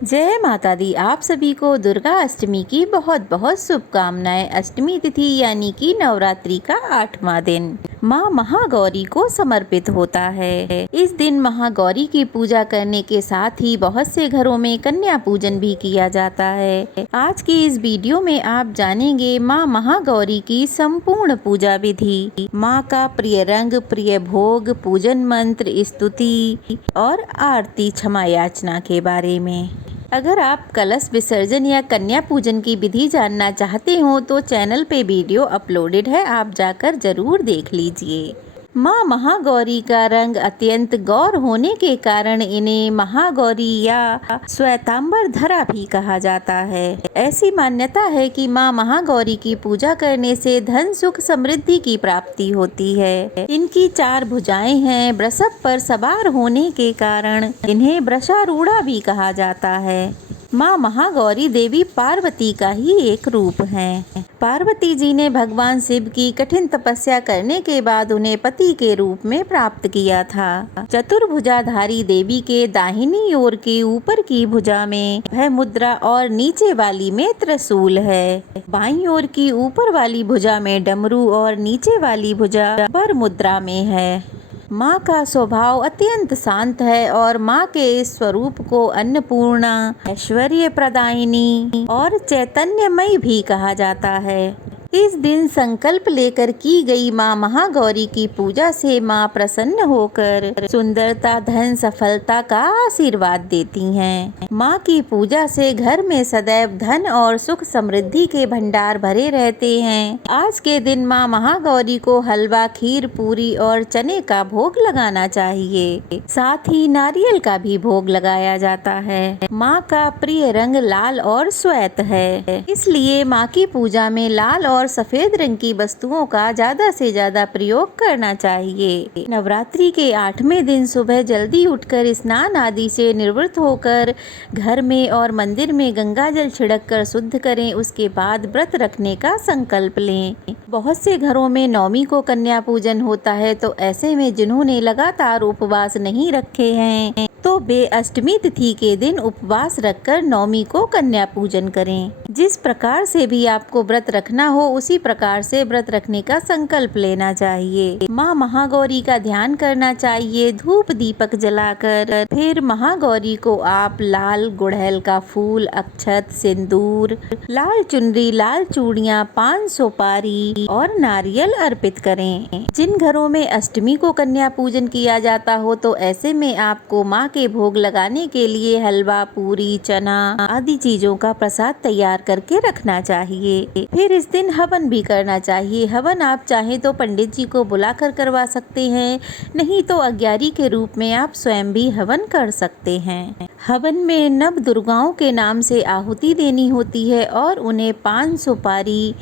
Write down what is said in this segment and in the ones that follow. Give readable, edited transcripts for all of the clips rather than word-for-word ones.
जय माता दी। आप सभी को दुर्गा अष्टमी की बहुत बहुत शुभकामनाएं। अष्टमी तिथि यानी कि नवरात्रि का 8वां दिन माँ महागौरी को समर्पित होता है। इस दिन महागौरी की पूजा करने के साथ ही बहुत से घरों में कन्या पूजन भी किया जाता है। आज की इस वीडियो में आप जानेंगे माँ महागौरी की संपूर्ण पूजा विधि, माँ का प्रिय रंग, प्रिय भोग, पूजन मंत्र, स्तुति और आरती क्षमा याचना के बारे में। अगर आप कलश विसर्जन या कन्या पूजन की विधि जानना चाहते हो तो चैनल पे वीडियो अपलोडेड है, आप जाकर जरूर देख लीजिए। माँ महागौरी का रंग अत्यंत गौर होने के कारण इन्हें महागौरी या श्वेतांबर धरा भी कहा जाता है। ऐसी मान्यता है कि माँ महागौरी की पूजा करने से धन सुख समृद्धि की प्राप्ति होती है। इनकी 4 भुजाएं हैं। वृषभ पर सवार होने के कारण इन्हें वृषारूढ़ा भी कहा जाता है। माँ महागौरी देवी पार्वती का ही एक रूप है। पार्वती जी ने भगवान शिव की कठिन तपस्या करने के बाद उन्हें पति के रूप में प्राप्त किया था। चतुर्भुजाधारी देवी के दाहिनी ओर की ऊपर की भुजा में भय मुद्रा और नीचे वाली में त्रिशूल है। बाईं ओर की ऊपर वाली भुजा में डमरू और नीचे वाली भुजा वर मुद्रा में है। माँ का स्वभाव अत्यंत शांत है और माँ के इस स्वरूप को अन्नपूर्णा, ऐश्वर्य प्रदायिनी और चैतन्यमयी भी कहा जाता है। इस दिन संकल्प लेकर की गई माँ महागौरी की पूजा से माँ प्रसन्न होकर सुंदरता, धन, सफलता का आशीर्वाद देती हैं। माँ की पूजा से घर में सदैव धन और सुख समृद्धि के भंडार भरे रहते हैं। आज के दिन माँ महागौरी को हलवा, खीर, पूरी और चने का भोग लगाना चाहिए। साथ ही नारियल का भी भोग लगाया जाता है। माँ का प्रिय रंग लाल और श्वेत है, इसलिए माँ की पूजा में लाल और सफेद रंग की वस्तुओं का ज्यादा से ज्यादा प्रयोग करना चाहिए। नवरात्रि के 8वें दिन सुबह जल्दी उठकर स्नान आदि से निवृत्त होकर घर में और मंदिर में गंगा जल छिड़क कर शुद्ध करें। उसके बाद व्रत रखने का संकल्प लें। बहुत से घरों में नवमी को कन्या पूजन होता है, तो ऐसे में जिन्होंने लगातार उपवास नहीं रखे हैं तो वे अष्टमी तिथि के दिन उपवास रखकर नवमी को कन्या पूजन करें। जिस प्रकार से भी आपको व्रत रखना हो उसी प्रकार से व्रत रखने का संकल्प लेना चाहिए। माँ महागौरी का ध्यान करना चाहिए धूप दीपक जलाकर। फिर महागौरी को आप लाल गुड़हल का फूल, अक्षत, सिंदूर, लाल चुनरी, लाल चूड़ियाँ, पान, सुपारी और नारियल अर्पित करें। जिन घरों में अष्टमी को कन्या पूजन किया जाता हो तो ऐसे में आपको माँ के भोग लगाने के लिए हलवा, पूरी, चना आदि चीजों का प्रसाद तैयार करके रखना चाहिए। फिर इस दिन हवन भी करना चाहिए। हवन आप चाहें तो पंडित जी को बुलाकर करवा सकते हैं, नहीं तो अग्यारी के रूप में आप स्वयं भी हवन कर सकते हैं। हवन में नव दुर्गाओं के नाम से आहुति देनी होती है और उन्हें पान, सुपारी,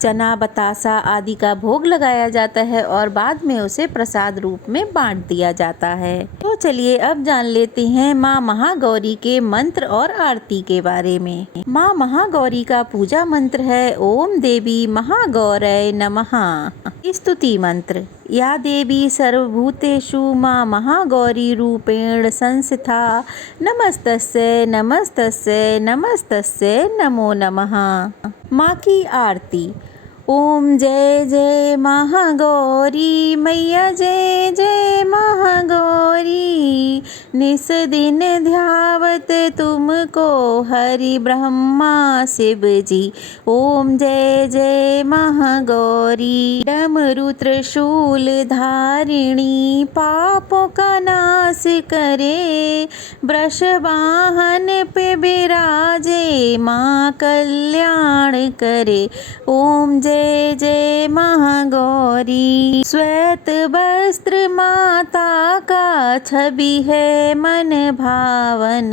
चना, बतासा आदि का भोग लगाया जाता है और बाद में उसे प्रसाद रूप में बांट दिया जाता है। तो चलिए अब जान लेते हैं माँ महागौरी के मंत्र और आरती के बारे में। माँ महागौरी का पूजा मंत्र है ओम देवी महागौरय नमः। स्तुति मंत्र, या देवी सर्वभूतेषु माँ महागौरी रूपेण संस्थिता नमस्तस्यै नमस्तस्यै नमस्तस्यै नमो नमः। माँ की आरती। ओम जय जय महागौरी मैया, जय जय महागौरी। निस दिन ध्यावत तुमको हरि ब्रह्मा शिव जी। ओम जय जय महागौरी। डमरू त्रिशूल धारिणी, पापों का नाश करे। वृषवाहन पे विराजे, माँ कल्याण करे। ओम जय जय महागौरी। श्वेत वस्त्र माता का छवि है मन भावन।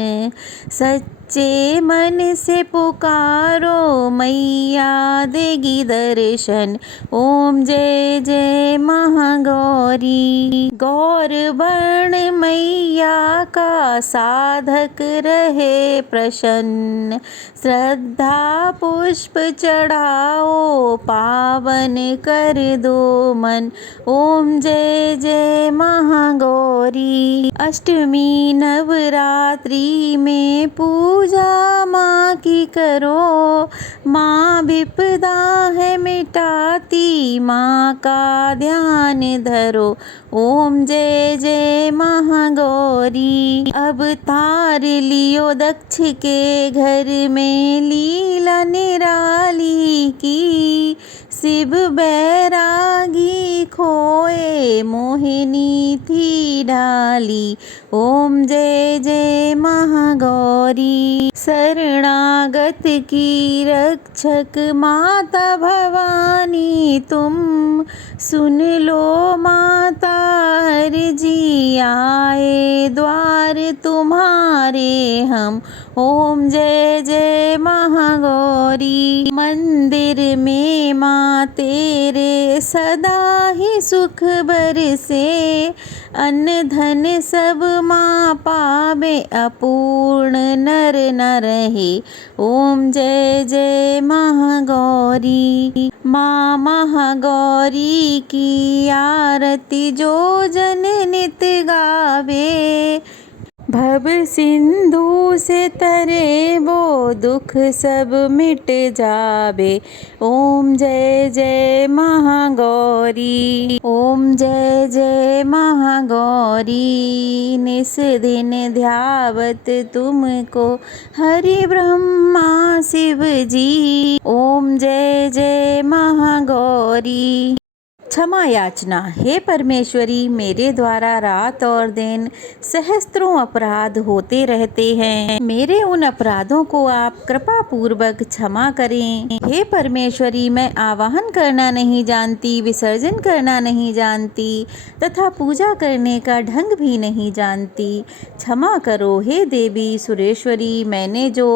सच्चे मन से पुकारो मैया देगी दर्शन। ओम जय जय महागौरी। गौर वर्ण मैया का साधक रहे प्रसन्न। श्रद्धा पुष्प चढ़ाओ पावन कर दो मन। ओम जय जय महागौरी। अष्टमी नवरात्रि में पूजा माँ की करो। माँ विपदा है मिटाती, माँ का ध्यान धरो। ओम जय जय महागौरी। अवतार लियो दक्ष के घर में लीला निराली की। शिव बैरागी खोए मोहिनी थी ढाली। ओम जय जय महागौरी। शरणागत की रक्षक माता भवानी तुम। सुन लो माता अर्जी आए द्वार तुम्हारे हम। ओम जय जय महागौरी। मंदिर में माँ तेरे सदा ही सुख बरसे। अन्न धन सब माँ पावे अपूर्ण नर न रहे। ओम जय जय महागौरी। माँ महागौरी की आरती जो जन नित गावे। भव सिंधु से तरे वो दुख सब मिट जावे। ओम जय जय महागौरी। ओम जय जय महागौरी। निस दिन ध्यावत तुमको हरि ब्रह्मा शिव जी। ओम जय जय महागौरी। क्षमा याचना। हे परमेश्वरी, मेरे द्वारा रात और दिन सहस्त्रों अपराध होते रहते हैं। मेरे उन अपराधों को आप कृपा पूर्वक क्षमा करें। हे परमेश्वरी, मैं आवाहन करना नहीं जानती, विसर्जन करना नहीं जानती तथा पूजा करने का ढंग भी नहीं जानती। क्षमा करो हे देवी सुरेश्वरी। मैंने जो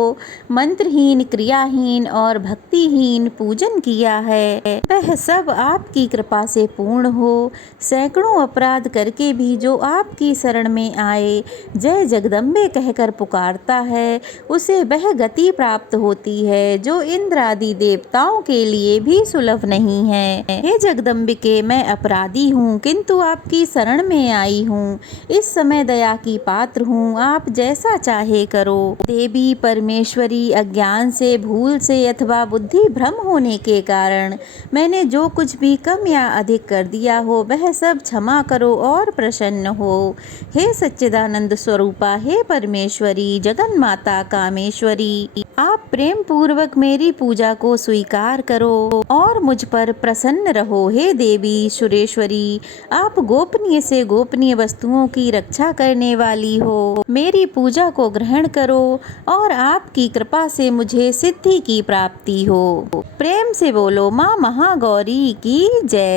मंत्रहीन, क्रियाहीन और भक्तिहीन पूजन किया है वह सब आपकी कृपा से पूर्ण हो। सैकड़ों अपराध करके भी जो आपकी शरण में आए, जय जगदम्बे कहकर पुकारता है, उसे वह गति प्राप्त होती है जो इंद्र आदि देवताओं के लिए भी सुलभ नहीं है। हे जगदम्बिके, मैं अपराधी हूँ किंतु आपकी शरण में आई हूँ। इस समय दया की पात्र हूँ, आप जैसा चाहे करो। देवी परमेश्वरी, अज्ञान से, भूल से अथवा बुद्धि भ्रम होने के कारण मैंने जो कुछ भी कम या अधिक कर दिया हो वह सब क्षमा करो और प्रसन्न हो। हे सच्चिदानंद स्वरूपा, हे परमेश्वरी, जगन माता कामेश्वरी, आप प्रेम पूर्वक मेरी पूजा को स्वीकार करो और मुझ पर प्रसन्न रहो। हे देवी सुरेश्वरी, आप गोपनीय से गोपनीय वस्तुओं की रक्षा करने वाली हो। मेरी पूजा को ग्रहण करो और आपकी कृपा से मुझे सिद्धि की प्राप्ति हो। प्रेम से बोलो माँ महागौरी की जय।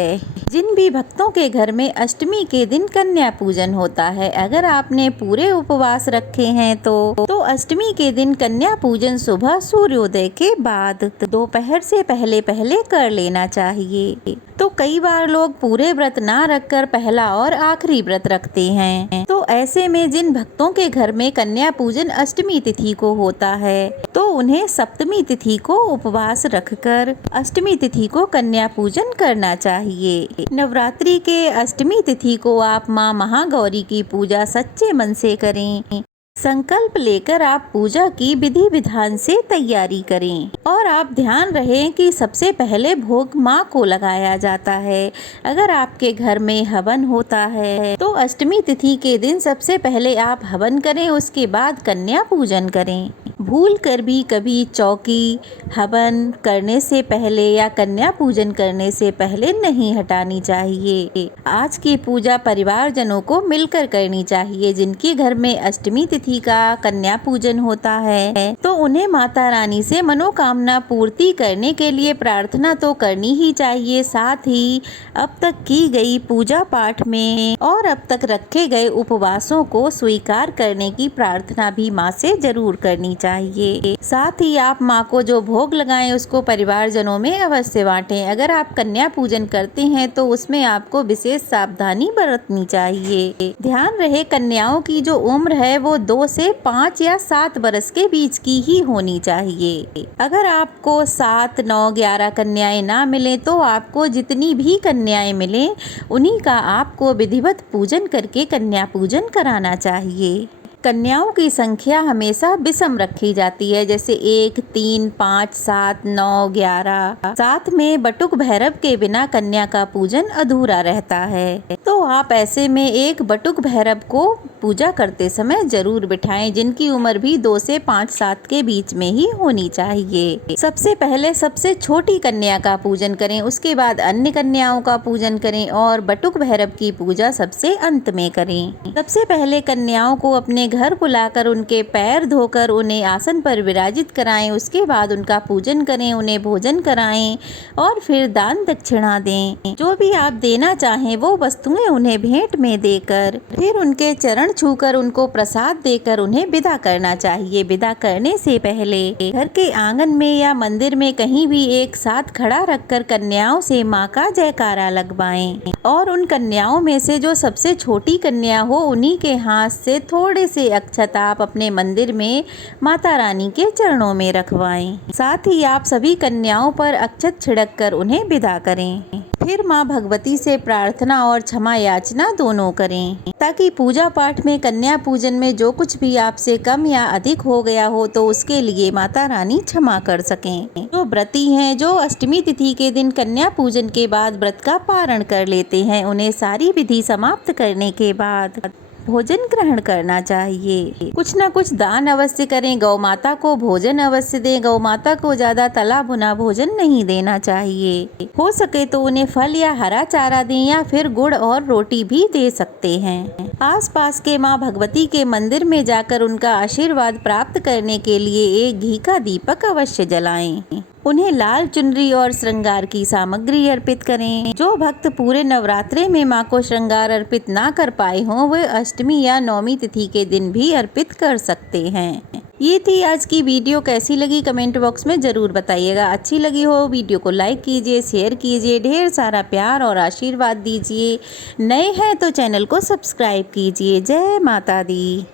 जिन भी भक्तों के घर में अष्टमी के दिन कन्या पूजन होता है, अगर आपने पूरे उपवास रखे हैं तो अष्टमी के दिन कन्या पूजन सुबह सूर्योदय के बाद दोपहर से पहले पहले कर लेना चाहिए। तो कई बार लोग पूरे व्रत ना रखकर पहला और आखिरी व्रत रखते हैं। तो ऐसे में जिन भक्तों के घर में कन्या पूजन अष्टमी तिथि को होता है तो उन्हें सप्तमी तिथि को उपवास रखकर अष्टमी तिथि को कन्या पूजन करना चाहिए। नवरात्रि के अष्टमी तिथि को आप माँ महागौरी की पूजा सच्चे मन से करें। संकल्प लेकर आप पूजा की विधि विधान से तैयारी करें और आप ध्यान रहें कि सबसे पहले भोग माँ को लगाया जाता है। अगर आपके घर में हवन होता है तो अष्टमी तिथि के दिन सबसे पहले आप हवन करें, उसके बाद कन्या पूजन करें। भूल कर भी कभी चौकी हवन करने से पहले या कन्या पूजन करने से पहले नहीं हटानी चाहिए। आज की पूजा परिवारजनों को मिलकर करनी चाहिए। जिनके घर में अष्टमी तिथि तिथि का कन्या पूजन होता है तो उन्हें माता रानी से मनोकामना पूर्ति करने के लिए प्रार्थना तो करनी ही चाहिए। साथ ही अब तक की गई पूजा पाठ में और अब तक रखे गए उपवासों को स्वीकार करने की प्रार्थना भी माँ से जरूर करनी चाहिए। साथ ही आप माँ को जो भोग लगाएं उसको परिवारजनों में अवश्य बांटें। अगर आप कन्या पूजन करते हैं तो उसमें आपको विशेष सावधानी बरतनी चाहिए। ध्यान रहे कन्याओं की जो उम्र है वो 2 से 5 या 7 बरस के बीच की ही होनी चाहिए। अगर आपको 7, 9, 11 कन्याएं ना मिले तो आपको जितनी भी कन्याएं मिले उन्हीं का आपको विधिवत पूजन करके कन्या पूजन कराना चाहिए। कन्याओं की संख्या हमेशा विषम रखी जाती है, जैसे 1, 3, 5, 7, 9, 11। साथ में बटुक भैरव के बिना कन्या का पूजन अधूरा रहता है। तो आप ऐसे में एक बटुक भैरव को पूजा करते समय जरूर बिठाएं, जिनकी उम्र भी 2 से 5, 7 के बीच में ही होनी चाहिए। सबसे पहले सबसे छोटी कन्या का पूजन करें, उसके बाद अन्य कन्याओं का पूजन करें और बटुक भैरव की पूजा सबसे अंत में करें। सबसे पहले कन्याओं को अपने घर बुलाकर उनके पैर धोकर उन्हें आसन पर विराजित कराएं। उसके बाद उनका पूजन करें, उन्हें भोजन कराएं और फिर दान दक्षिणा दें। जो भी आप देना चाहें वो वस्तुएं उन्हें भेंट में देकर फिर उनके चरण छूकर उनको प्रसाद देकर उन्हें विदा करना चाहिए। विदा करने से पहले घर के आंगन में या मंदिर में कहीं भी एक साथ खड़ा रखकर कन्याओं से माँ का जयकारा लगवाएं और उन कन्याओं में से जो सबसे छोटी कन्या हो उन्हीं के हाथ से थोड़े से अक्षत आप अपने मंदिर में माता रानी के चरणों में रखवाएं। साथ ही आप सभी कन्याओं पर अक्षत छिड़क कर उन्हें विदा करें। फिर माँ भगवती से प्रार्थना और क्षमा याचना दोनों करें, ताकि पूजा पाठ में कन्या पूजन में जो कुछ भी आपसे कम या अधिक हो गया हो तो उसके लिए माता रानी क्षमा कर सकें। जो व्रती हैं, जो अष्टमी तिथि के दिन कन्या पूजन के बाद व्रत का पारण कर लेते हैं, उन्हें सारी विधि समाप्त करने के बाद भोजन ग्रहण करना चाहिए। कुछ न कुछ दान अवश्य करें, गौ माता को भोजन अवश्य दें। गौ माता को ज्यादा तला भुना भोजन नहीं देना चाहिए। हो सके तो उन्हें फल या हरा चारा दें या फिर गुड़ और रोटी भी दे सकते हैं। आसपास के माँ भगवती के मंदिर में जाकर उनका आशीर्वाद प्राप्त करने के लिए एक घी का दीपक अवश्य जलाएं। उन्हें लाल चुनरी और श्रृंगार की सामग्री अर्पित करें। जो भक्त पूरे नवरात्रे में माँ को श्रृंगार अर्पित ना कर पाए हों वे अष्टमी या नवमी तिथि के दिन भी अर्पित कर सकते हैं। ये थी आज की वीडियो। कैसी लगी कमेंट बॉक्स में जरूर बताइएगा। अच्छी लगी हो वीडियो को लाइक कीजिए, शेयर कीजिए, ढेर सारा प्यार और आशीर्वाद दीजिए। नए हैं तो चैनल को सब्सक्राइब कीजिए। जय माता दी।